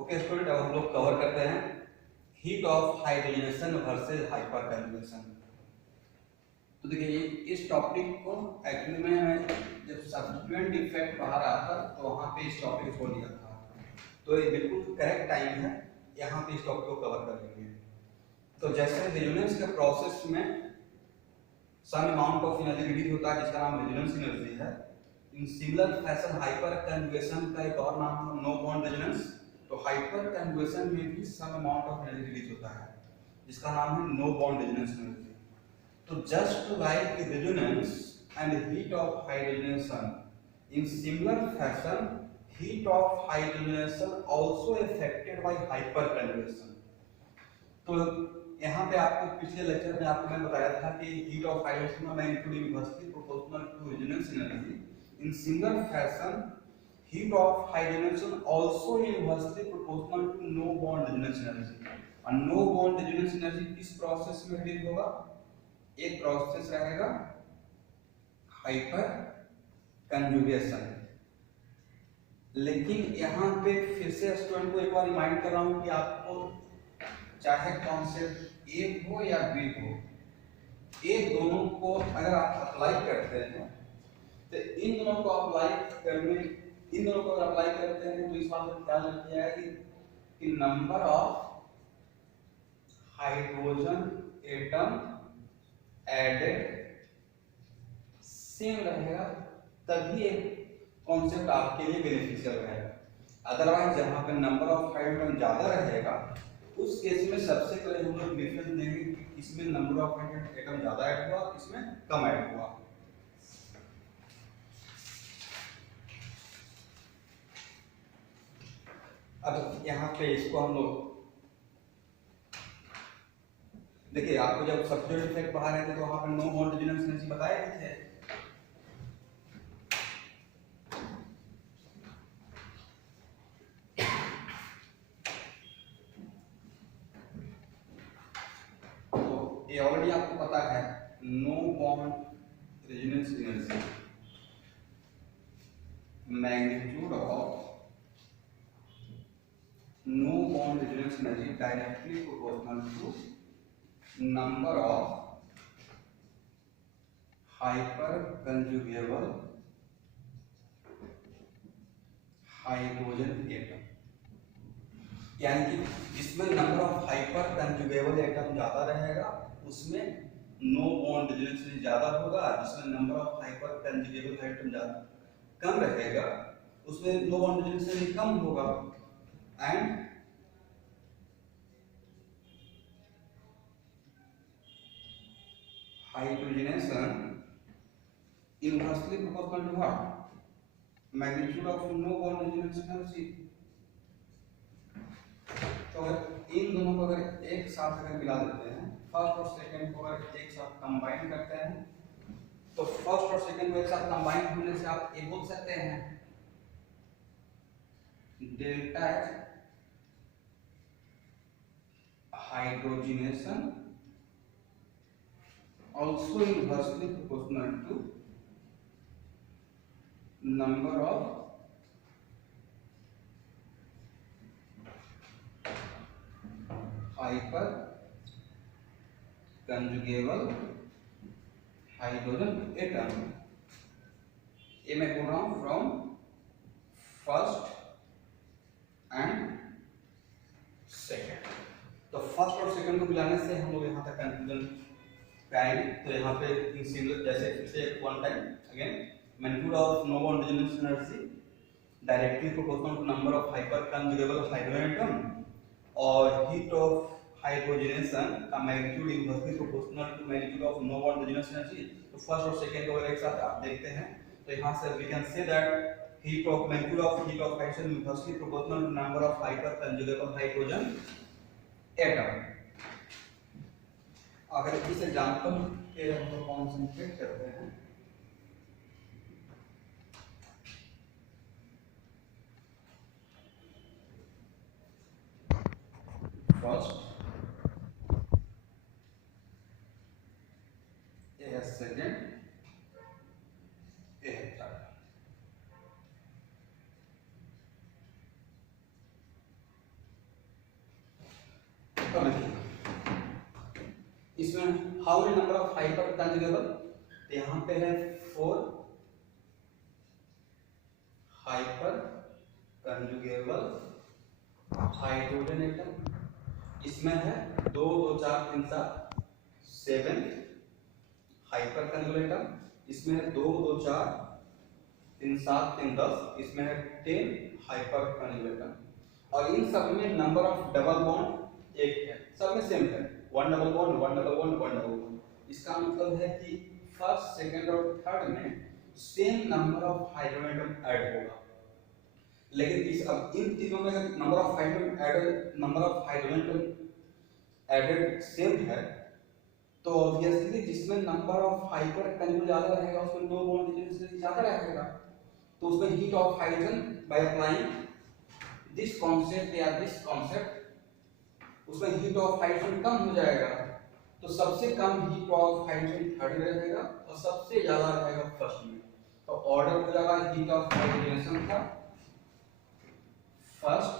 Okay student, अब हम लोग कवर करते हैं heat of hydrogenation versus hyper conjugation. तो देखिए इस टॉपिक को एक्चुअली में मैं जब सब्स्टिट्यूएंट इफेक्ट पढ़ा रहा था तो वहाँ पे इस टॉपिक को लिया था, तो ये बिल्कुल करेक्ट टाइम है यहाँ पे इस टॉपिक को कवर कर लेंगे। तो जैसे रेजोनेंस के प्रोसेस में some amount of energy release होता है जिसका नाम रेजोनेंस एनर्जी है। In similar fashion hyper conjugation का एक और नाम है नो बॉन्ड रेजोनेंस। तो हाइपर कंजुगेशन में भी some amount of energy release होता है जिसका नाम है नो बॉन्ड रेजोनेंस एनर्जी। तो just like resonance and heat of hydrogenation, in similar fashion heat of hydrogenation also affected by hyper conjugation. तो यहाँ पे आपको पिछले लेक्चर में आपको मैं बताया था कि हीट ऑफ हाइड्रोजन का magnitude inversely proportional to resonance energy. In similar fashion heat of hydrogen also inversely proportional to no bond resonance energy. और नो बॉन्ड रेजोनेंस एनर्जी किस प्रोसेस में रिलीज होगा? एक प्रोसेस रहेगा हाइपर कंजुगेशन। लेकिन यहाँ पे फिर से स्टूडेंट को एक बार रिमाइंड कर रहा हूँ कि आपको चाहे कॉन्सेप्ट ए हो या बी हो, ये दोनों को अगर आप अप्लाई करते हैं तो इन दोनों को अप्लाई करते हैं तो इस बात का ख्याल रखिएगा कि number of hydrogen atom added same रहेगा, तभी एक कॉन्सेप्ट आपके लिए बेनिफिशियल रहेगा। अदरवाइज जहां पे नंबर ऑफ हाइड्रोजन ज्यादा रहेगा उस केस में सबसे पहले हम लोग डिफरेंस देंगे कि इसमें नंबर ऑफ हाइड्रोजन एटम ज्यादा ऐड हुआ, इसमें कम ऐड हुआ। अब यहाँ पे इसको हम लोग देखिए, आपको जब सब्स्टिट्यूएंट इफेक्ट पढ़ा रहे थे तो वहां पे नो बॉन्ड रेजोनेंस एनर्जी बताए थे। तो ये ऑलरेडी आपको पता है no bond resonance energy magnitude of no bond resonance energy directly proportional to number of hyper conjugable hydrogen atom. यानी कि जिसमें नंबर ऑफ हाइपर कंजुगेबल एटम ज्यादा रहेगा उसमें नो बॉन्ड रेजोनेंस एनर्जी ज्यादा होगा, जिसमें नंबर ऑफ हाइपर कंजुगेबल एटम ज्यादा कम रहेगा उसमें नो बॉन्ड रेजोनेंस एनर्जी कम होगा। And hydrogenation inversely proportional to what? Magnitude of no bond resonance energy। तो अगर इन दोनों को अगर एक साथ अगर मिला देते हैं, फर्स्ट और सेकंड को अगर एक साथ कंबाइन करते हैं तो फर्स्ट और सेकंड को एक साथ कंबाइन होने से आप ये बोल सकते हैं delta hydrogenation also inversely proportional to number of hyper conjugable hydrogen atom. ये मैं बोल रहा हूं फ्रॉम फर्स्ट एंड सेकंड। तो फर्स्ट और सेकंड को मिलाने से हम लोग यहाँ तक कंक्लूजन पे आएंगे। तो यहाँ पे इन सिमिलर जैसे फिर से one time again magnitude of no bond resonance energy directly proportional to number of hyper कंजुगेबल hydrogen atom और हीट ऑफ हाइड्रोजनेशन का magnitude inversely proportional to magnitude of no bond resonance energy. तो first और second को एक साथ आप देखते हैं तो यहाँ से we can say that heat of magnitude of heat of hydrogen inversely proportional to number of hyper conjugable hydrogen atom। अगर इस एग्जांपल पे हम लोग कॉन्सेंट्रेट करते हैं फर्स्ट ये है सेकंड ये है थर्ड। अब देखिए इसमें how many number of hyper कंजुगेबल, तो यहाँ पे है 4 हाइपर कंजुगेबल हाइड्रोजन एटम, इसमें है 2 2 4 3 7 हाइपर कंजुगेबल एटम, इसमें है 2 2 4 3 7 3 10, इसमें है 10 हाइपर कंजुगेबल एटम, और इन सब में नंबर ऑफ डबल बॉन्ड एक है, सब में सेम है, 1 double bond 1 double bond 1 double bond. इसका मतलब है कि फर्स्ट सेकंड और थर्ड में same number of hydrogen atom add होगा, लेकिन इस अब इन तीनों में number of hydrogen atom added same है, तो ऑब्वियसली जिसमें नंबर ऑफ हाइपर कंजुगेबल ज्यादा रहेगा उसमें नो बॉन्ड डिस्टेंस ज्यादा रहेगा, तो उसमें heat of hydrogen by applying this concept या दिस कॉन्सेप्ट उसमें हीट ऑफ हाइड्रोजन कम हो जाएगा, तो सबसे कम हीट ऑफ हाइड्रोजन थर्ड में रहेगा और सबसे ज्यादा रहेगा फर्स्ट में, तो ऑर्डर हो जाएगा हीट ऑफ हाइड्रोजन का first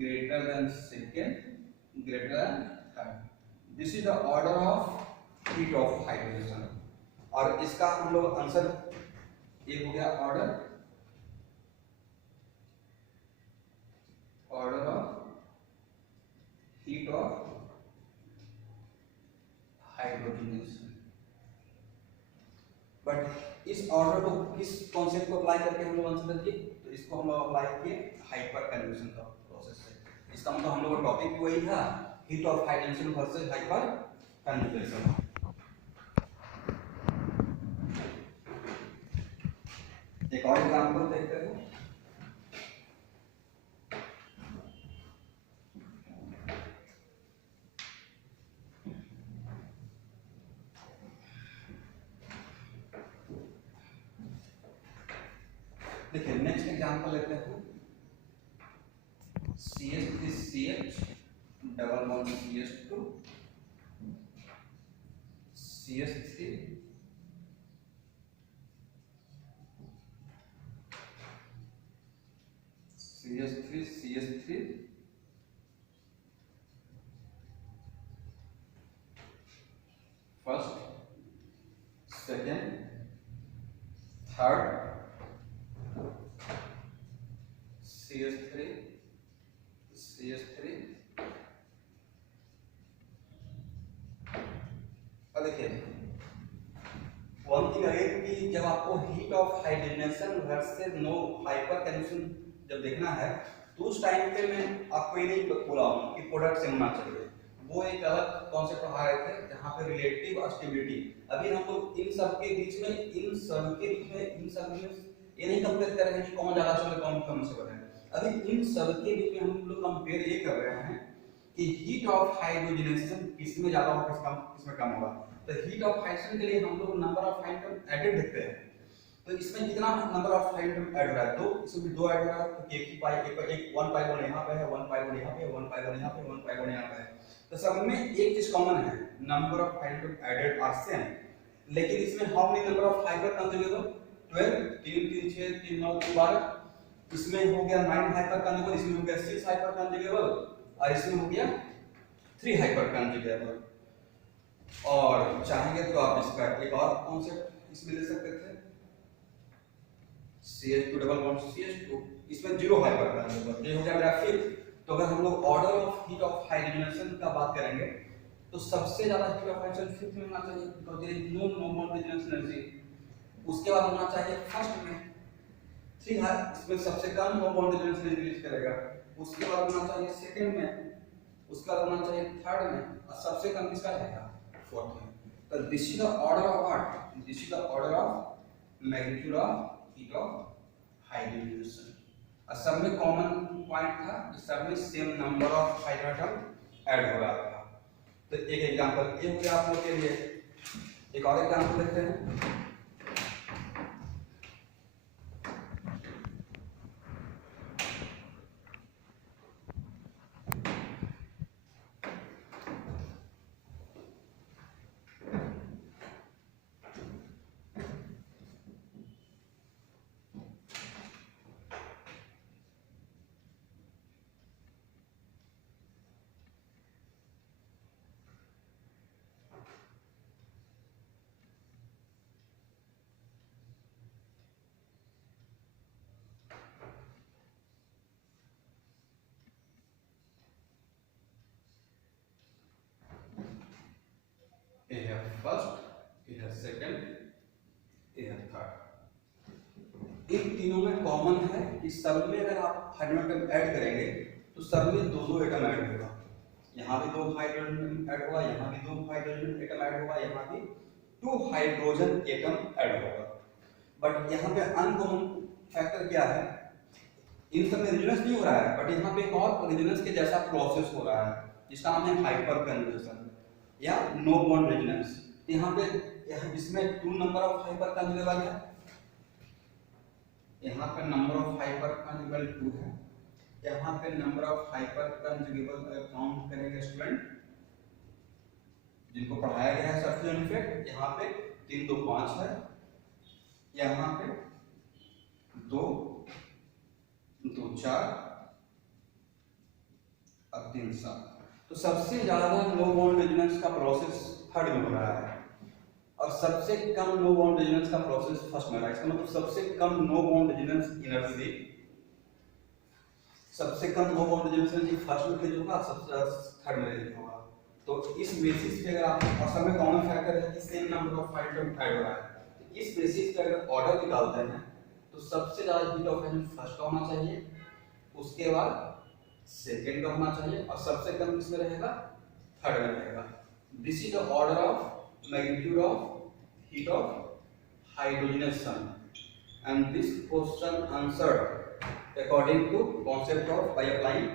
greater than second greater than third, this is the order of heat of hydrogen. और इसका हम लोग आंसर ये हो गया order of heat of hydrogenation. But इस ऑर्डर को किस कॉन्सेप्ट को अप्लाई करके हम लोग आंसर दिए, तो इसको हम लोग अप्लाई किए हाइपर कंजुगेशन का प्रोसेस से। इसका मतलब हम लोग का टॉपिक वही था, heat of hydrogen versus hyper conjugation. एक और एग्जांपल देखते हैं। देखिए नेक्स्ट एग्जांपल लेते हैं, CH3CH double bond CH2 CH3 CH3 first second third CH3 अब देखिए वन थिंग अगेन कि जब आपको heat of hydrogenation versus no hyper conjugation जब देखना है, तो उस टाइम पे मैं आपको ये नहीं बोला हूँ कि प्रोडक्ट सेम होना चाहिए, वो एक अलग कॉन्सेप्ट पढ़ा रहे थे जहाँ पे रिलेटिव स्टेबिलिटी। अभी हम लोग इन सब के बीच में ये नहीं कंपेयर कर रहे हैं कि कौन ज्यादा अच्छा है कौन कम से बड़ा है, अभी इन सब के बीच में हम लोग कंपेयर ये कर रहे हैं कि हीट ऑफ हाइड्रोजनेशन किसमें ज्यादा होगा किसमें कम होगा। तो हीट ऑफ हाइड्रोजन के लिए हम लोग नंबर ऑफ हाइड्रोजन एडेड देखते हैं, तो इसमें कितना नंबर ऑफ हाइड्रोजन ऐड हो रहा है, दो, इसमें दो ऐड हो रहा है, तो एक ही पाई एक 1 पाई बॉन्ड यहाँ पे है, 1 पाई बॉन्ड यहाँ पे, 1 पाई बॉन्ड यहाँ पे, 1 पाई बॉन्ड यहाँ पे है, तो सब में एक चीज कॉमन है, number of hydrogen added are same, लेकिन इसमें how many number of hyper कंजुगेबल 12, 3 3 6 3 9 12, इसमें हो गया 9 हाइपर कंजुगेबल, इसमें हो गया 6 हाइपर कंजुगेबल, और इसमें हो गया 3 हाइपर कंजुगेबल। और चाहेंगे तो आप इसका एक और कॉन्सेप्ट इसमें ले सकते थे, CH2 डबल बॉन्ड CH2, इसमें 0 हाइपर कंजुगेबल, ये हो गया मेरा फिफ्थ। तो अगर हम लोग order of heat of hydrogenation का बात करेंगे, तो सबसे ज्यादा हीट ऑफ हाइड्रोजन फिफ्थ में होना चाहिए, because there is no nonhomogeneous energy. उसके बाद होना चाहिए फर्स्ट में 3 है, इसमें सबसे कम नॉन-होमोजेनियस एनर्जी रिलीज करेगा, उसके बाद होना चाहिए सेकंड में, उसके बाद होना चाहिए थर्ड में, और सबसे कम किसका रहेगा फोर्थ में। तो this is the order of what, this is the order of magnitude of heat of hydrogenation. और सब में कॉमन पॉइंट था कि सब में same number of hydrogen add हो रहा था। तो एक एग्जांपल ये हो गया आप लोग के लिए, एक और एग्जांपल देखते हैं। ये है फर्स्ट, ये है सेकंड, ये है थर्ड। इन तीनों में कॉमन है कि सब में अगर आप हाइड्रोजन ऐड करेंगे तो सब में दो दो एटम ऐड होगा। यहाँ भी 2 हाइड्रोजन ऐड होगा, यहाँ भी 2 हाइड्रोजन एटम ऐड होगा, यहाँ भी 2 हाइड्रोजन एटम ऐड होगा। बट यहाँ पे अनकॉमन फैक्टर क्या है, इन सब में रेजोनेंस नहीं हो रहा है, बट यहाँ पे एक और रेजोनेंस के जैसा प्रोसेस हो रहा है जिसका नाम है हाइपर कंजुगेशन या नो बॉन्ड रेजोनेंस। यहाँ पे इसमें 2 नंबर ऑफ हाइपर कंजुगेबल है, यहाँ पे नंबर ऑफ हाइपर कंजुगेबल 2 है, यहाँ पे नंबर ऑफ हाइपर कंजुगेबल काउंट करेंगे स्टूडेंट जिनको पढ़ाया गया है सब्स्टिट्यूशन इफेक्ट। यहाँ पे 3 2 5 है, यहाँ पे 2 2 4 और 3 7। तो सबसे ज्यादा नो बॉन्ड रेजोनेंस का प्रोसेस थर्ड में हो रहा है और सबसे कम नो बॉन्ड रेजोनेंस का प्रोसेस फर्स्ट में हो रहा है। इसका मतलब सबसे कम नो बॉन्ड रेजोनेंस एनर्जी, सबसे कम no bond resonance energy first में रिलीज होगा, सबसे ज्यादा थर्ड में रिलीज होगा। तो इस बेसिस पे अगर आप असल में कॉमन फैक्टर है कि same number of hydrogen add हो रहा है, तो इस बेसिस पे अगर ऑर्डर निकालते हैं तो सबसे ज्यादा हीट ऑफ एटम फर्स्ट का होना चाहिए, उसके बाद सेकंड का होना चाहिए और सबसे कम किसमें रहेगा, थर्ड में रहेगा। This is the order of magnitude of heat of hydrogenation and this question answered according to concept of by applying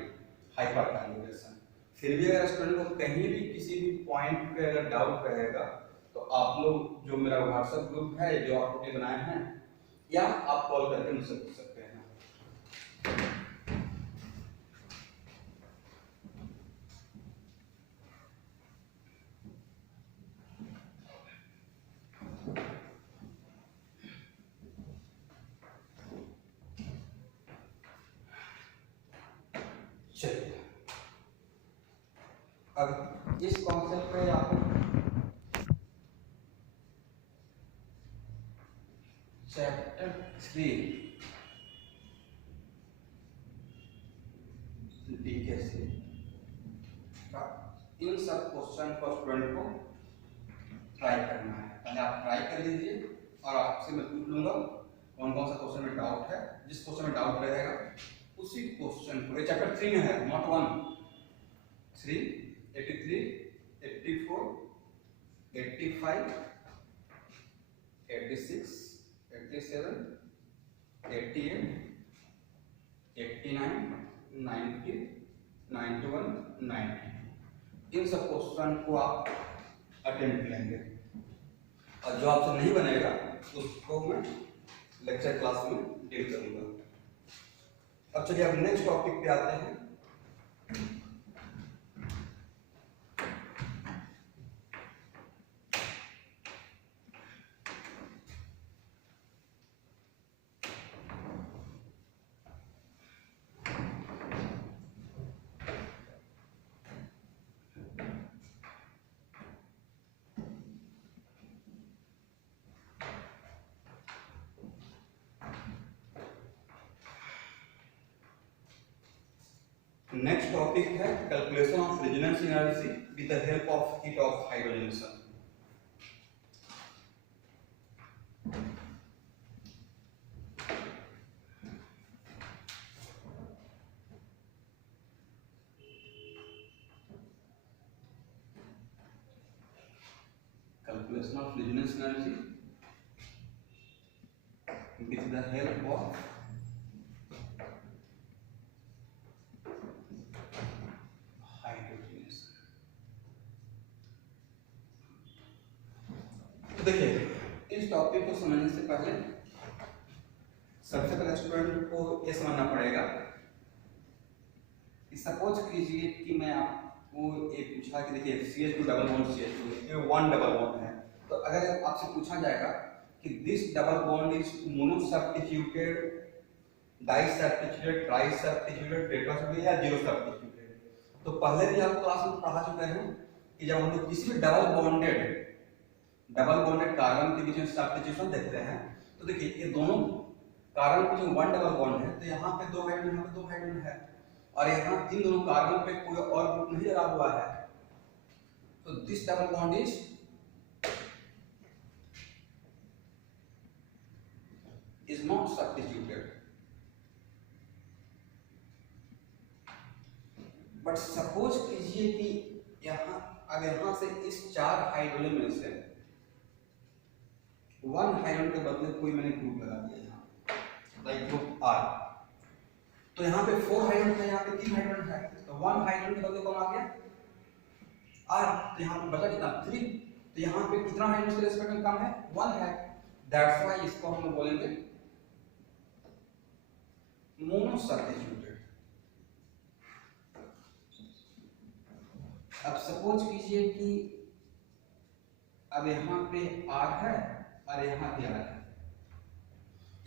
hyper conjugation. फिर भी अगर स्टूडेंट को कहीं भी किसी भी पॉइंट पे अगर डाउट रहेगा तो आप लोग जो मेरा व्हाट्सएप ग्रुप है जो आपने बनाए हैं या आप कॉल करके मुझसे पूछ सकते हैं। चलिए अब इस कॉन्सेप्ट पे आप चैप्टर 3 डीकेसी का इन सब क्वेश्चन को स्टूडेंट को ट्राई करना है। पहले आप ट्राई कर लीजिए और आपसे मैं पूछ लूंगा कौन कौन सा क्वेश्चन में डाउट है। जिस क्वेश्चन में डाउट रहेगा उसी क्वेश्चन को, ये चैप्टर 3 में है, नॉट 1, 3 83 84 85 86 87 88 89 90 91 90 इन सब क्वेश्चन को आप अटेंड करेंगे और जो आपसे नहीं बनेगा उसको मैं लेक्चर क्लास में डील करूंगा। अब चलिए अब नेक्स्ट टॉपिक पे आते हैं। नेक्स्ट टॉपिक है calculation of resonance energy with the help of heat of hydrogenation. Calculation of resonance energy with the help of hydrogenation। तो देखिए इस टॉपिक को समझने से पहले सबसे पहले स्टूडेंट को ये समझना पड़ेगा कि सपोज कीजिए कि मैं आपको ये पूछा कि देखिए CH2 डबल बॉन्ड CH2 ये 1 डबल बॉन्ड है, तो अगर आपसे पूछा जाएगा कि this double bond is mono substituted, di substituted, tri substituted, tetra substituted या जीरो सब्स्टिट्यूटेड, तो पहले भी आप क्लास में पढ़ा चुके हैं कि जब हम लोग किसी भी डबल बॉन्डेड कार्बन के बीच में सब्स्टिट्यूशन देखते हैं तो देखिए ये दोनों कार्बन के जो 1 डबल बॉन्ड है तो यहाँ पे 2 हाइड्रोजन, यहाँ पे 2 हाइड्रोजन है और यहाँ इन दोनों कार्बन पे कोई और ग्रुप नहीं लगा हुआ है, तो this double bond is is not substituted, but suppose कीजिए कि यहाँ अब यहाँ से इस 4 हाइड्रोजन में से 1 हाइड्रोजन के बदले कोई मैंने ग्रुप लगा दिया यहाँ, लाइक ग्रुप R। तो यहाँ पे 4 हाइड्रोजन है, यहाँ पे 3 हाइड्रोजन है, तो 1 हाइड्रोजन के बदले कौन आ गया R। तो यहाँ पे बचा कितना 3, तो यहाँ पे कितना हाइड्रोजन के रेस्पेक्ट में कम है 1 है। दैट्स व्हाई इसको हम लोग बोलेंगे मोनो सब्स्टिट्यूटेड। अब सपोज कीजिए कि अब यहाँ पे R है और यहाँ पे R है,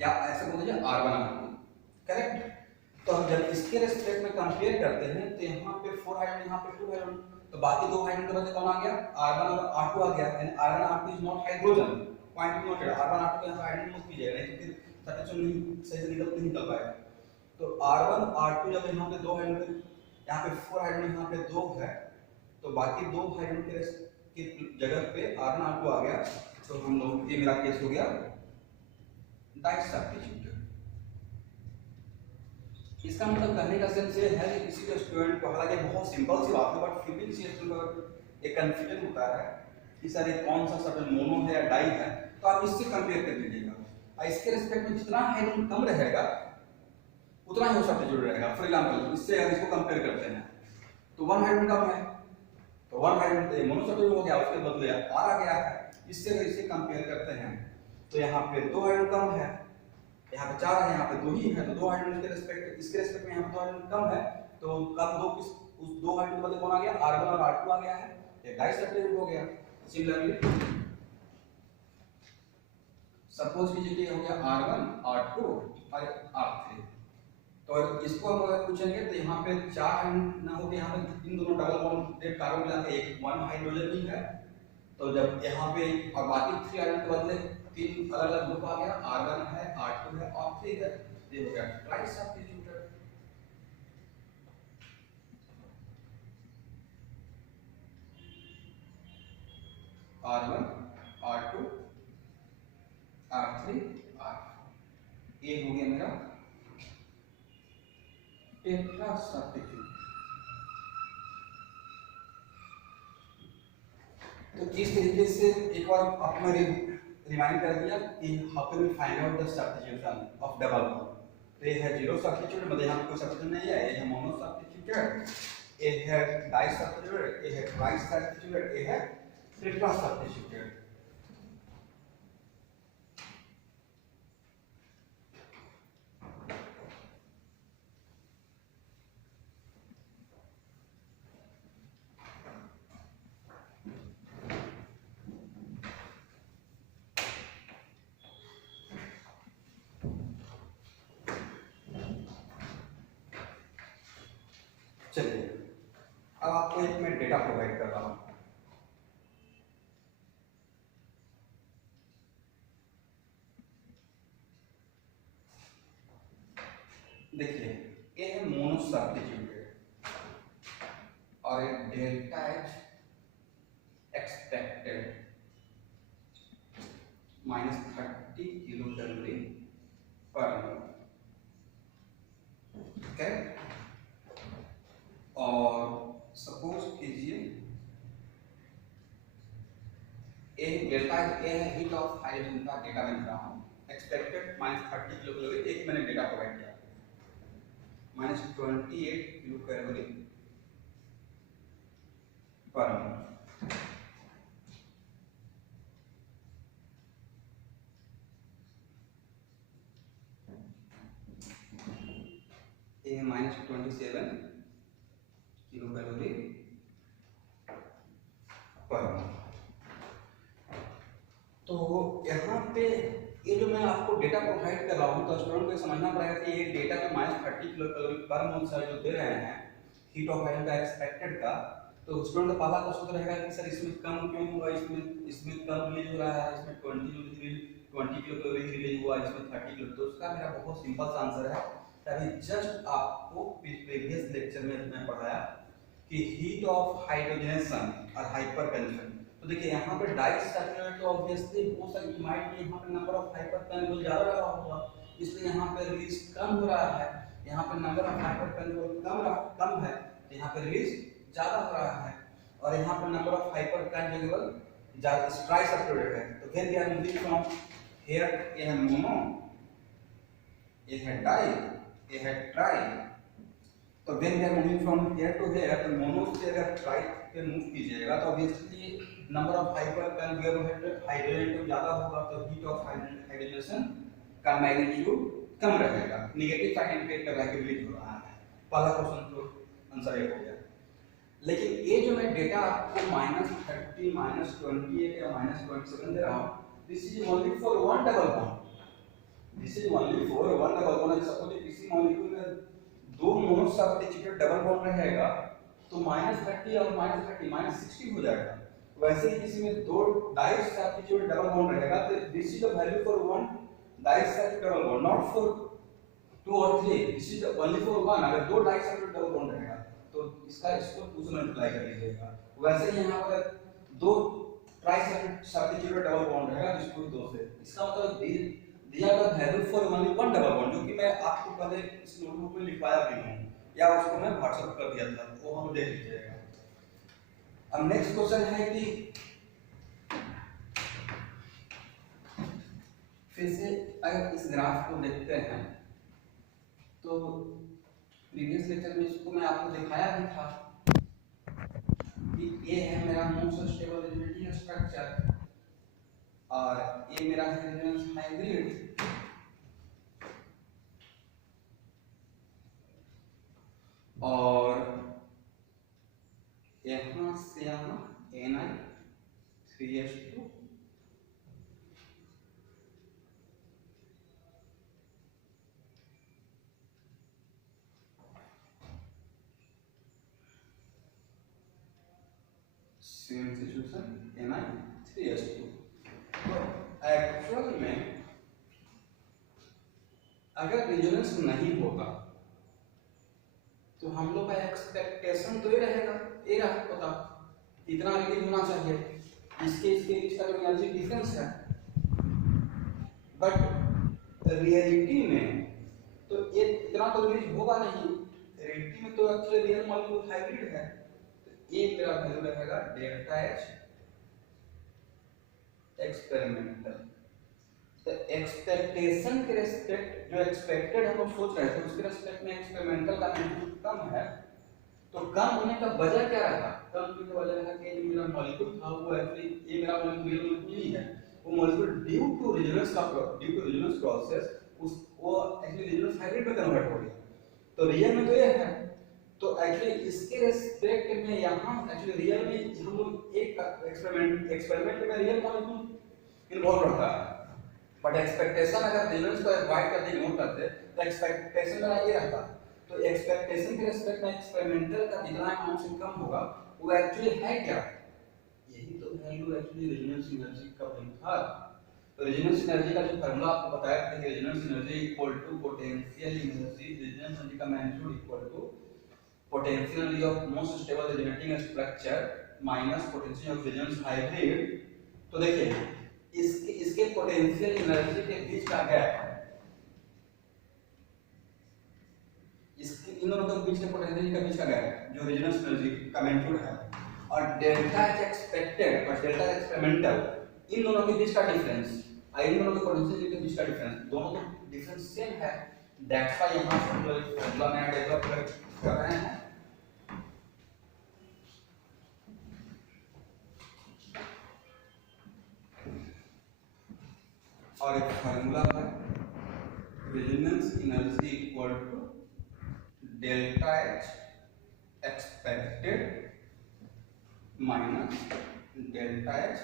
या ऐसे बोल दीजिए R1 R2, करेक्ट। तो हम जब इसके रेस्पेक्ट में कंपेयर करते हैं तो यहाँ पे 4 हाइड्रोजन, यहाँ पे 2 हाइड्रोजन, तो बाकी 2 हाइड्रोजन के बदले कौन आ गया R1 और R2 आ गया। And R1 R2 is not hydrogen, point noted. R1 R2 यहाँ पे हाइड्रोजन मत कीजिएगा, नहीं तो फिर सब्स्टिट्यूशन नहीं सही से निकल पाएगा। तो R1 R2 जब यहाँ पे 2 हाइड्रोजन, यहाँ पे 4 हाइड्रोजन, यहाँ पे 2 है, तो बाकी 2 हाइड्रोजन की जगह पे R1 R2 आ गया। तो हम लोग, ये मेरा केस हो गया डाइसब्स्टिट्यूटेड। इसका मतलब कहने का सेंस ये है कि किसी स्टूडेंट को, हालांकि बहुत सिंपल सी बात है, बट फिर भी किसी स्टूडेंट को एक कंफ्यूजन होता है कि सर ये कौन सा सब मोनो है या डाई है, तो आप इससे कंपेयर कर लीजिएगा। और इसके रिस्पेक्ट में जितना हाइड्रोजन कम रहेगा उतना ही वो सब्स्टिट्यूट रहेगा। फॉर एग्जांपल इससे अगर इसको कंपेयर करते हैं तो 1 हाइड्रोजन कम है, तो 1 हाइड्रोजन मोनो सब्स्टिट्यूट हो गया, उसके बदले R आ गया है। इससे अगर इसे कंपेयर करते हैं तो यहाँ पे 2 हाइड्रोजन कम है, यहाँ पे 4 है, यहाँ पे 2 ही है, तो 2 हाइड्रोजन के रिस्पेक्ट, इसके रिस्पेक्ट में यहाँ पे 2 हाइड्रोजन कम है, तो कम 2 किस उस 2 हाइड्रोजन के बदले कौन आ गया R1 और R2 आ गया है, ये डाइसब्स्टिट्यूट हो गया। सिमिलरली सपोज कीजिए कि हो गया R1 R2 और R3, तो इसको हम अगर पूछेंगे तो यहाँ पे 4 हाइड्रोजन ना हो के यहाँ पे इन दोनों डबल बॉन्ड एक कार्बन मिला के एक 1 हाइड्रोजन ही है, तो जब यहाँ पे और बाकी 3 हाइड्रोजन के बदले 3 अलग अलग ग्रुप आ गया, R1 है R2 है और 3 है, ये हो गया ट्राइसब्स्टिट्यूटेड। R1 R2 R3 R4, ये हो गया मेरा टेट्रासब्स्टिट्यूट। तो इस तरीके से एक बार आपने रिमाइंड कर दिया कि how can we find out the substitution of double bond. तो ये है जीरो सब्स्टिट्यूट, मतलब यहाँ पे कोई सब्स्टिट्यूट नहीं है, ये है मोनो सब्स्टिट्यूटेड, ये है डाई सब्स्टिट्यूटेड, ये है ट्राई सब्स्टिट्यूटेड, ये है टेट्रा सब्स्टिट्यूटेड। चलिए अब आपको एक मैं डेटा प्रोवाइड कर रहा हूं। देखिए ये है मोनो सब्स्टिट्यूटेड और ये delta H expected -30 kilo calorie per मोल, करेक्ट। और सपोज कीजिए ए डेल्टा ए है हीट ऑफ हाइड्रोजन का डेटा मैं रहा हूं, एक्सपेक्टेड -30 किलो कैलोरी, एक मैंने डेटा प्रोवाइड किया -28 किलो कैलोरी पर मोल। ये है -27 किलो कैलोरी पर मोल। तो यहाँ पे ये जो मैं आपको डेटा प्रोवाइड कर रहा हूँ, तो स्टूडेंट को समझना पड़ेगा कि ये डेटा जो -30 किलो कैलोरी पर मोल सर जो दे रहे हैं हीट ऑफ हाइड्रोजन का एक्सपेक्टेड का, तो स्टूडेंट का पहला क्वेश्चन रहेगा कि सर इसमें कम क्यों हुआ, इसमें कम रिलीज हो रहा है, इसमें 20 किलो कैलोरी रिलीज हुआ, इसमें 30 किलो। तो उसका मेरा बहुत सिंपल सा आंसर है, अभी जस्ट आपको प्रीवियस लेक्चर में मैं पढ़ाया कि हीट ऑफ हाइड्रोजनेशन और हाइपरकंजन। तो देखिए यहाँ पे डाइसब्स्टिट्यूटेड तो ऑब्वियसली हो सकता है, माइट भी यहाँ पे नंबर ऑफ हाइपरकंजन ज्यादा रहा होगा, इसलिए यहाँ पे रिलीज कम हो रहा है, यहाँ पे नंबर ऑफ हाइपर कंजुगेबल कम है, तो यहाँ पे रिलीज ज्यादा हो रहा है, और यहाँ पे नंबर ऑफ हाइपर कंजुगेबल ज्यादा ट्राई सैचुरेटेड है। तो फिर क्या मूविंग फ्रॉम हियर, ये है मोनो, ये है डाई, ये है ट्राई। तो when we are moving from here to here, तो मोनो से अगर ट्राई पे मूव कीजिएगा तो obviously number of hyper कंजुगेबल hydrogen ज्यादा होगा, तो हीट ऑफ हाइड्रोजनेशन का मैग्नीट्यूड कम रहेगा, नेगेटिव साइन इंडिकेट कर रहा है कि रिलीज हो रहा है। पहला क्वेश्चन तो आंसर ये हो गया। लेकिन ये जो मैं डेटा आपको -30 -28 या -27 दे रहा हूँ, this is only for one double bond, this is only for one double bond. Suppose किसी मॉलिक्यूल में दो मोनो सब्स्टिट्यूटेड डबल बॉन्ड रहेगा तो -30 और -30 -60 हो जाएगा। वैसे ही किसी में दो डाई सब्स्टिट्यूटेड डबल बॉन्ड रहेगा तो this is the value for one di substituted double bond, not for 2 और 3, this is only for one. अगर दो डाई सब्स्टिट्यूटेड डबल बॉन्ड रहेगा तो इसका इसको 2 से मल्टीप्लाई कर लीजिएगा। वैसे ही यहाँ पर दो ट्राई सब्स्टिट्यूटेड डबल बॉन्ड रहेगा जिसको 2 से, इसका मतलब दिया गया value for only one double bond, जो कि मैं आपको पहले इस नोटबुक में लिखवाया भी हूं या उसको मैं व्हाट्सएप कर दिया था, वो हम देख लीजिएगा। अब नेक्स्ट क्वेश्चन है कि फिर से अगर इस ग्राफ को देखते हैं तो प्रीवियस लेक्चर में इसको मैं आपको दिखाया भी था कि ये है मेरा मोस्ट स्टेबल रिलेटिव स्ट्रक्चर और ये मेरा रेजोनेंस हाइब्रिड, और यहाँ से यहाँ Ni3s2 सेम सिचुएशन Ni3s2। तो एक्चुअल में अगर रेजोनेंस नहीं होगा तो हम लोग का एक्सपेक्टेशन तो ये रहेगा, ये होता इतना रिलीज होना चाहिए, इसके बीच का जो एनर्जी डिफरेंस है, बट रियलिटी में तो ये इतना तो रिलीज होगा नहीं। रियलिटी में तो एक्चुअली रियल मॉलिक्यूल हाइब्रिड है, तो ये मेरा वैल्यू रहेगा डेल्टा एच एक्सपेरिमेंटल। तो एक्सपेक्टेशन के रेस्पेक्ट जो एक्सपेक्टेड हम लोग सोच रहे थे उसके रेस्पेक्ट में एक्सपेरिमेंटल का वैल्यू कम है, तो कम होने का वजह क्या रहा? कम होने का वजह है कि जो मेरा मॉलिक्यूल था वो एक्चुअली ये मेरा मॉलिक्यूल नहीं है, वो molecule due to resonance process वो एक्चुअली रेजोनेंस हाइब्रिड में कन्वर्ट हो गया। तो रियल में तो ये है, तो एक्चुअली इसके रेस्पेक्ट में यहाँ एक्चुअली रियल में हम लोग एक एक्सपेरिमेंट में रियल मॉलिक्यूल इन्वॉल्व रहता है, बट एक्सपेक्टेशन अगर रेजोनेंस को अवॉइड करके इग्नोर करते तो एक्सपेक्टेशन मेरा ये रहता। तो एक्सपेक्टेशन के रेस्पेक्ट में एक्सपेरिमेंटल का जितना अमाउंट इनकम होगा वो एक्चुअली है क्या? यही तो वैल्यू एक्चुअली रेजोनेंस एनर्जी का वैल्यू था। तो रेजोनेंस एनर्जी का जो फार्मूला आपको बताया था कि resonance energy equal to potential energy, resonance energy का magnitude equal to potential energy of most stable resonating structure minus potential of resonance hybrid. तो देखिए इसके पोटेंशियल एनर्जी के बीच का गैप, इसके इन दोनों के बीच के पोटेंशियल के बीच का गैप जो रेजोनेंस एनर्जी का मैग्नीट्यूड है, और डेल्टा एच एक्सपेक्टेड और डेल्टा एक्सपेरिमेंटल, इन दोनों के बीच का डिफरेंस, इन दोनों के पोटेंशियल के बीच का डिफरेंस, दोनों का डिफरेंस सेम है। दैट्स व्हाई यहां से हम लोग फॉर्मूला नया डेवलप कर रहे हैं। और एक फार्मूला है resonance energy equal to delta H expected minus delta H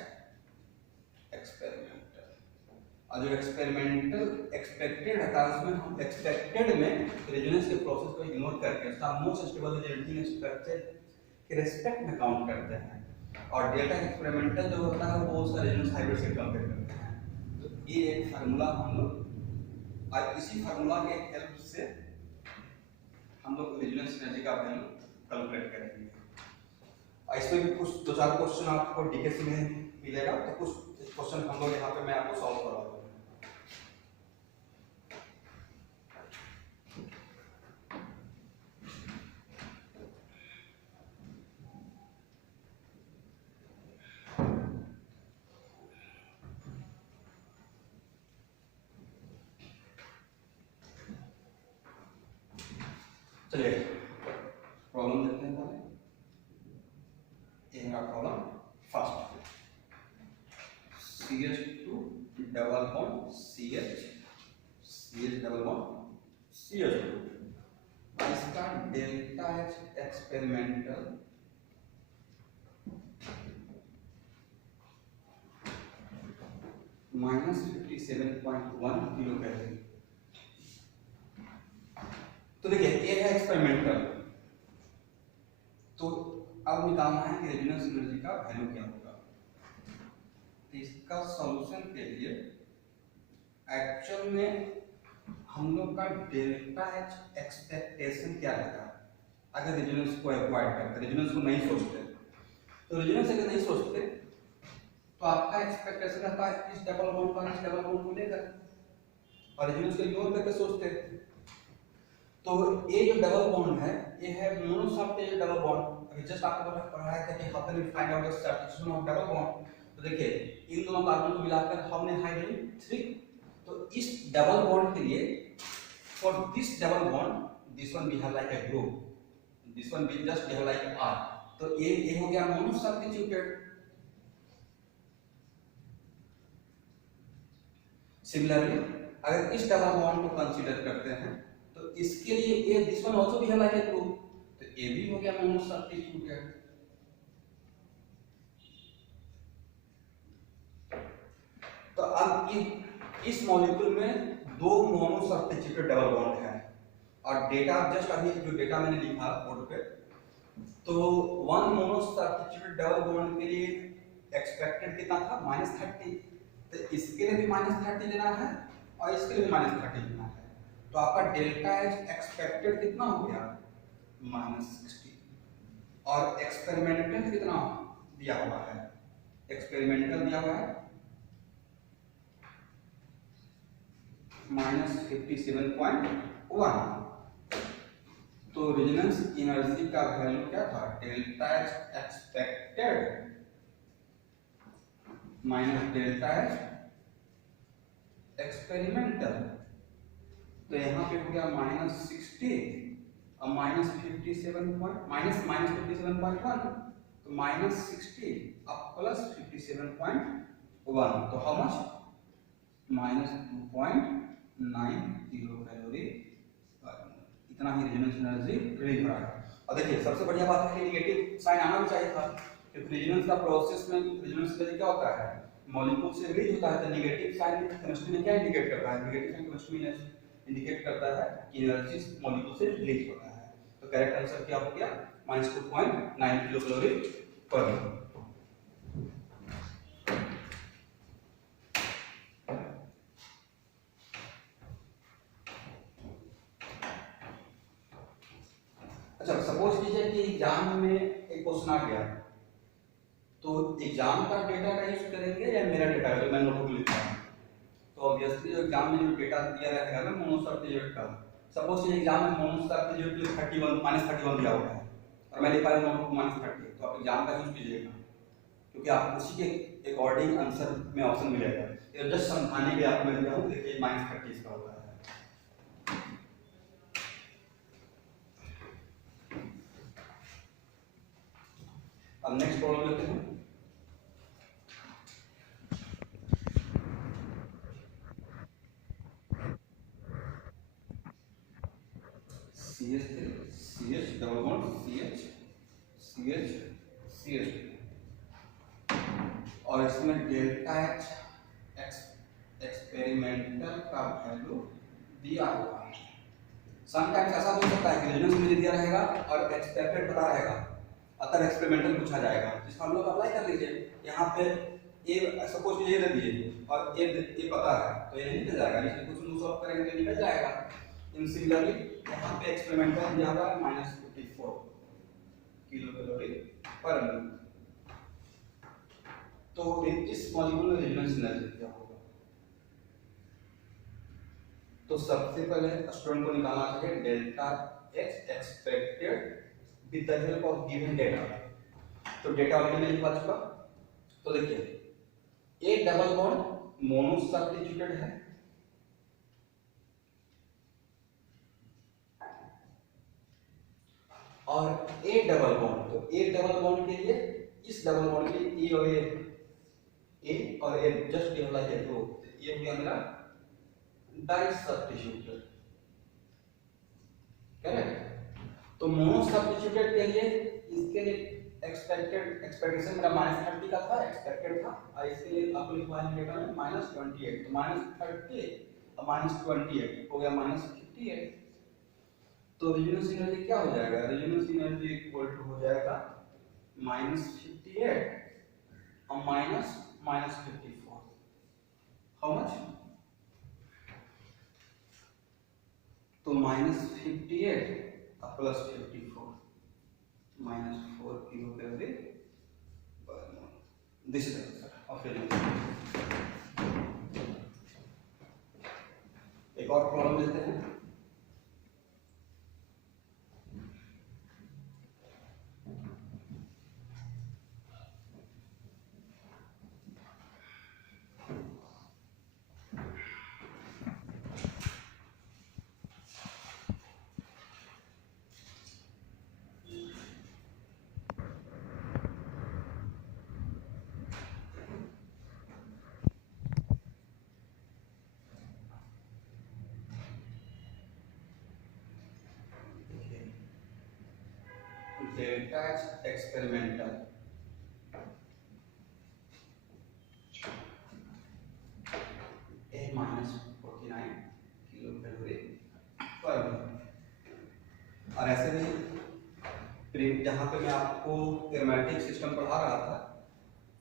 experimental. और जो एक्सपेरिमेंटल एक्सपेक्टेड है उसमें हम एक्सपेक्टेड में रेजोनेंस के प्रोसेस को इग्नोर करके उसका मोस्ट स्टेबल रेजोनेटिंग स्ट्रक्चर के रिस्पेक्ट में काउंट करते हैं, और डेल्टा एक्सपेरिमेंटल जो होता है वो उसका रेजोनेंस हाइब्रिड से कंपेयर करते हैं। ये एक फार्मूला हम लोग, और इसी फार्मूला के हेल्प से हम लोग रेजोनेंस एनर्जी का वैल्यू कैलकुलेट करेंगे। और इसमें भी कुछ 2-4 क्वेश्चन आपको डीकेसी में मिलेगा, तो कुछ क्वेश्चन हम लोग यहाँ पे मैं आपको सॉल्व करवा दूंगा। चलिए प्रॉब्लम देखते हैं पहले। ये मेरा problem first, CH2 double bond CH double bond CH2, इसका delta H experimental -57.1 kilo calorie. तो देखिए ये है एक्सपेरिमेंटल, तो अब निकालना है कि रेजोनेंस एनर्जी का वैल्यू क्या होगा। तो इसका सॉल्यूशन के लिए एक्चुअल में हम लोग का डेल्टा H एक्सपेक्टेशन क्या रहेगा अगर रेजोनेंस को अवॉइड करते, रेजोनेंस को नहीं सोचते। तो रेजोनेंस अगर नहीं सोचते तो आपका एक्सपेक्टेशन रहता है इस डबल बॉन्ड पर इस डबल बॉन्ड को लेकर, और रेजोनेंस को इग्नोर करके सोचते। तो ये जो डबल बॉन्ड है ये है मोनोसर्टेज डबल बॉन्ड। अभी जस्ट आपको पढ़ाया था कि how can we find out the substitution of double bond. तो देखिए इन दोनों कार्बन को मिलाकर हमने हाइड्रोजन 3, तो इस डबल बॉन्ड के लिए for this double bond this one we have like a group, this one we just have like R, तो ये हो गया मोनोसब्स्टिट्यूटेड। सिमिलरली अगर इस डबल बॉन्ड को कंसीडर करते हैं तो इसके लिए ये this one also we have like a group, तो ये भी हो गया मोनोसब्स्टिट्यूटेड। तो अब इस मॉलिक्यूल में दो मोनोसब्स्टिट्यूटेड डबल बॉन्ड है, और डेटा जस्ट अभी जो डेटा मैंने लिखा बोर्ड पे, तो वन मोनोसब्स्टिट्यूटेड डबल बॉन्ड के लिए एक्सपेक्टेड कितना था -30, तो इसके लिए भी -30 लेना है और इसके लिए भी -30 लेना है। तो आपका डेल्टा H एक्सपेक्टेड कितना हो गया -60, और एक्सपेरिमेंटल कितना दिया हुआ है, एक्सपेरिमेंटल दिया हुआ है -57.1। तो रेजोनेंस एनर्जी का वैल्यू क्या था, delta H expected minus delta H experimental, तो यहाँ पे हो गया -60 और -57.1, तो -60 अब +57.1, तो हाउ मच -2.9 किलो कैलोरी, इतना ही रेजोनेंस एनर्जी रिलीज हो रहा है। और देखिए सबसे बढ़िया बात है कि नेगेटिव साइन आना भी चाहिए था, क्योंकि रेजोनेंस का प्रोसेस में रेजोनेंस एनर्जी क्या होता है, मॉलिक्यूल से रिलीज होता है। तो नेगेटिव साइन केमिस्ट्री में क्या इंडिकेट करता है, नेगेटिव साइन केमिस्ट्री में इंडिकेट करता है कि एनर्जी मॉलिक्यूल से रिलीज होता है। तो करेक्ट आंसर क्या हो गया -2.9 किलो कैलोरी पर मोल। अच्छा सपोज कीजिए कि एग्जाम में एक क्वेश्चन आ गया, तो एग्जाम का डेटा का यूज करेंगे या मेरा डेटा जो मैं नोटबुक लिखता हूं। तो ऑब्वियसली जो एग्जाम में जो डेटा दिया रहेगा ना मोनोसब्स्टिट्यूट का, सपोज कि एग्जाम में मोनोसब्स्टिट्यूट 31 -31 दिया हुआ है और मैं लिखा है नोटबुक -30, तो आप एग्जाम का यूज कीजिएगा, क्योंकि आप उसी के अकॉर्डिंग आंसर में ऑप्शन मिलेगा। ये जस्ट समझाने के आपको मैं दिया हूं, देखिए -30 इसका होता है। अब नेक्स्ट प्रॉब्लम लेते हैं। CH3 CH double bond CH CH CH, और इसमें डेल्टा H एक्सपेरिमेंटल का वैल्यू दिया हुआ है। समटाइम्स ऐसा हो सकता है कि रेजोनेंस में दिया रहेगा और एक्सपेक्टेड पता रहेगा, अगर एक्सपेरिमेंटल पूछा जाएगा जिसका हम लोग अप्लाई कर लीजिए। यहाँ पे ये सपोज ये दे दिए और ये पता है, तो ये नहीं निकल जाएगा, इसलिए कुछ सॉल्व करेंगे तो निकल जाएगा। इन सिमिलरली यहाँ पे एक्सपेरिमेंटल दिया हुआ है -54 किलो कैलोरी पर मोल। तो इस मॉलिक्यूल में रेजोनेंस एनर्जी क्या होगा। तो सबसे पहले स्टूडेंट को निकालना चाहिए delta H expected with the help of given data. तो डेटा ऑलरेडी मैं लिखवा चुका। तो देखिए एक डबल बॉन्ड मोनोसब्स्टिट्यूटेड है, और ए डबल बॉन्ड, तो ए डबल बॉन्ड के लिए इस डबल बॉन्ड के लिए ए और ए जस्ट ये वाला है, तो ये हो गया मेरा डाई सब्स्टिट्यूटेड, करेक्ट। तो मोनो सब्स्टिट्यूटेड के लिए इसके लिए एक्सपेक्टेशन मेरा -30 का था, एक्सपेक्टेड था, और इसके लिए आपको लिखवा है डेटा में -28, तो -30 और -28 हो गया -58। तो रेजोनेंस एनर्जी क्या हो जाएगा, रेजोनेंस एनर्जी इक्वल टू हो जाएगा -58 और -54, हाउ मच, तो -58 और +54 -4 kilo calorie per mole, this is answer of resonance. एक और प्रॉब्लम लेते हैं। Delta experimental, A -49 kilo calorie per mole. और ऐसे भी जहाँ पे मैं आपको एरोमेटिक सिस्टम पढ़ा रहा था,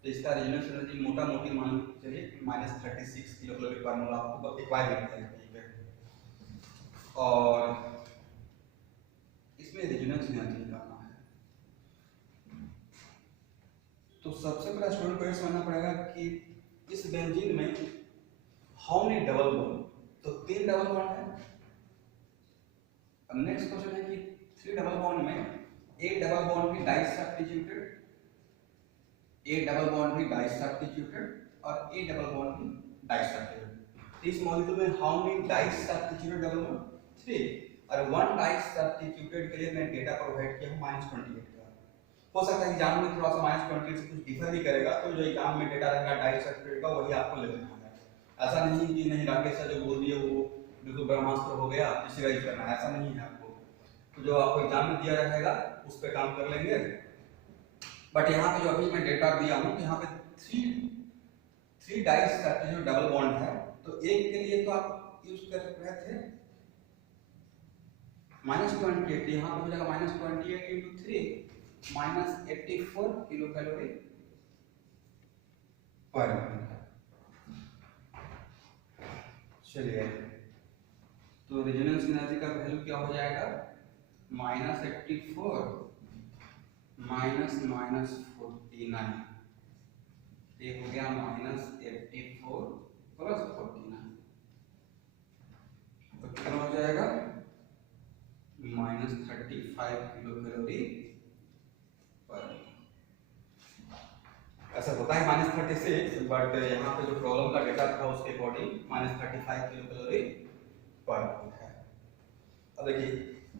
तो इसका रेजोनेंस एनर्जी मोटा मोटी मान चलिए -36 किलो कैलोरी पर मोल आपको एक्वायर मिलता है कहीं पे, और इसमें रेजोनेंस एनर्जी निकालना है। तो सबसे पहले स्टूडेंट को ये समझना पड़ेगा कि इस बेंजीन में हाउ मेनी डबल बॉन्ड, तो 3 डबल बॉन्ड है। अब नेक्स्ट क्वेश्चन है कि 3 डबल बॉन्ड में एक डबल बॉन्ड भी डाई सब्स्टिट्यूटेड, एक डबल बॉन्ड भी डाई सब्स्टिट्यूटेड और एक डबल बॉन्ड भी डाई सब्स्टिट्यूटेड। इस मॉलिक्यूल में how many di substituted double bond, 3, और 1 डाई सब्स्टिट्यूटेड के लिए मैं डेटा प्रोवाइड किया हूं -28 का। हो सकता है एग्जाम में थोड़ा सा -28 से कुछ डिफर भी करेगा, तो जो एग्जाम में डेटा रहेगा डाई सब्स्टिट्यूटेड का वही आपको ले लेना है। ऐसा नहीं कि नहीं राकेश सर जो बोल दिए वो बिल्कुल ब्रह्मास्त्र हो गया, इसी का यूज करना है, ऐसा नहीं है आपको। तो जो आपको एग्जाम में दिया रहेगा उस पर काम कर लेंगे। बट यहाँ पे जो अभी मैं डेटा दिया हूँ, तो यहाँ पे 3 डाइस सब्स्टिट्यूटेड डबल बॉन्ड है, तो एक के लिए तो आप यूज कर रहे थे -28, यहाँ पे हो जाएगा -28 × 3 -84 किलो कैलोरी पर मोल। चलिए, तो रेजोनेंस एनर्जी का वैल्यू क्या हो जाएगा, -84 -49, ये हो गया -84 + 49, तो कितना हो जाएगा -35 किलो कैलोरी पर। ऐसा होता है -36, बट यहाँ पे जो प्रॉब्लम का डेटा था उसके अकॉर्डिंग -35 किलो कैलोरी पर है। अब देखिए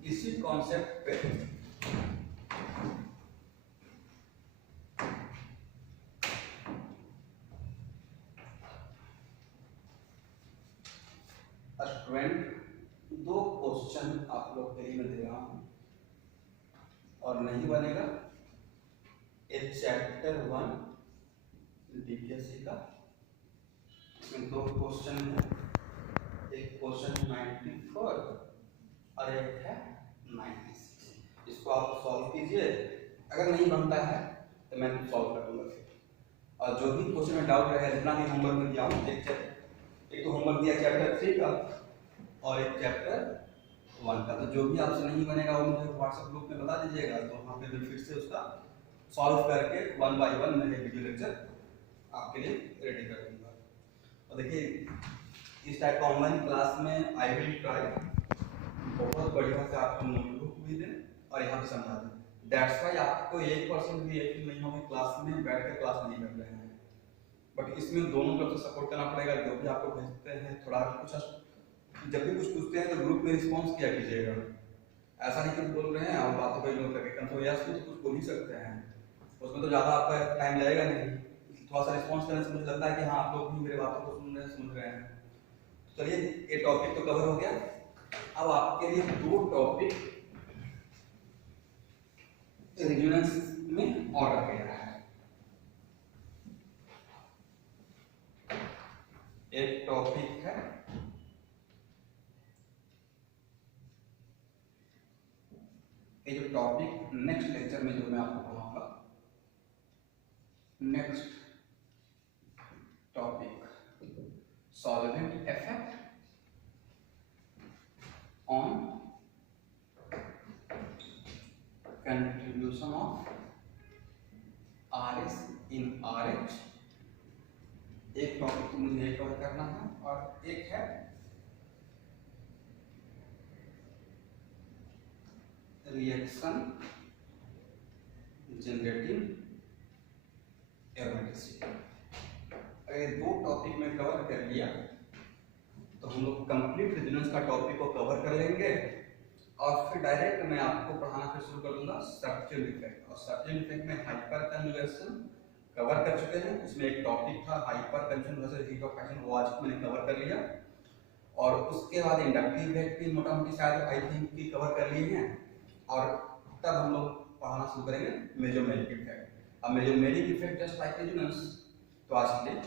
इसी कॉन्सेप्ट पे स्टूडेंट 2 क्वेश्चन आप लोग के लिए मैं दे रहा हूं, और नहीं बनेगा एक चैप्टर 1 डीपीएससी का, इसमें 2 क्वेश्चन है, एक क्वेश्चन 94 और एक है 96। इसको आप सॉल्व कीजिए, अगर नहीं बनता है तो मैं सॉल्व कर दूंगा फिर। और जो भी क्वेश्चन में डाउट रहेगा, जितना भी होमवर्क में दिया हूँ, एक तो होमवर्क दिया चैप्टर 3 का और एक चैप्टर 1 का, तो जो भी आपसे नहीं बनेगा वो मुझे व्हाट्सएप ग्रुप में बता दीजिएगा, तो वहाँ पे मैं फिर से उसका सॉल्व करके 1 बाय 1 मैं वीडियो लेक्चर आपके लिए रेडी कर दूंगा। और देखिए इस टाइप का ऑनलाइन क्लास में आई विल ट्राई बहुत बढ़िया से आपको नोटबुक भी दें और यहाँ पे समझा दें। दैट्स वाई आपको 1% भी एक नहीं होगी क्लास में बैठ के क्लास नहीं कर रहे हैं, बट इसमें दोनों तरफ से सपोर्ट करना पड़ेगा। जो भी आपको भेजते हैं थोड़ा कुछ, जब भी कुछ पूछते हैं तो ग्रुप में रिस्पॉन्स किया कीजिएगा, ऐसा नहीं कि बोल रहे हैं और बातों को इग्नोर करके कंट्रोल यस में तो कुछ बोल ही सकते हैं, उसमें तो ज़्यादा आपका टाइम लगेगा नहीं, थोड़ा सा रिस्पॉन्स करने से मुझे लगता है कि हाँ आप लोग भी मेरे बातों को सुन रहे हैं, समझ रहे हैं। चलिए ये टॉपिक तो कवर हो गया। अब आपके लिए दो टॉपिक रेजोनेंस में और रखे गया है। एक टॉपिक है ये जो टॉपिक नेक्स्ट लेक्चर में जो मैं आपको पढ़ाऊंगा, next topic solvent effect on contribution of RS in RH। एक टॉपिक तो मुझे ये कवर करना है और एक है रिएक्शन जनरेटिंग एरोमेटिसिटी। अगर ये दो टॉपिक में कवर कर लिया तो हम लोग कंप्लीट रेजोनेंस का टॉपिक को कवर कर लेंगे और फिर डायरेक्ट मैं आपको पढ़ाना फिर शुरू कर दूंगा सब्स्टिट्यूशन इफेक्ट। और सब्स्टिट्यूशन इफेक्ट में हाइपर कंजुगेशन कवर कर चुके हैं, उसमें एक टॉपिक था hyper conjugation versus heat of action, वो आज मैंने कवर कर लिया। और उसके बाद इंडक्टिव इफेक्ट भी मोटा मोटी शायद आई थिंक कि कवर कर लिए हैं, और तब हम लोग पढ़ाना शुरू करेंगे मेसोमेरिक इफेक्ट। अब mesomeric effect just like resonance. तो आज के लिए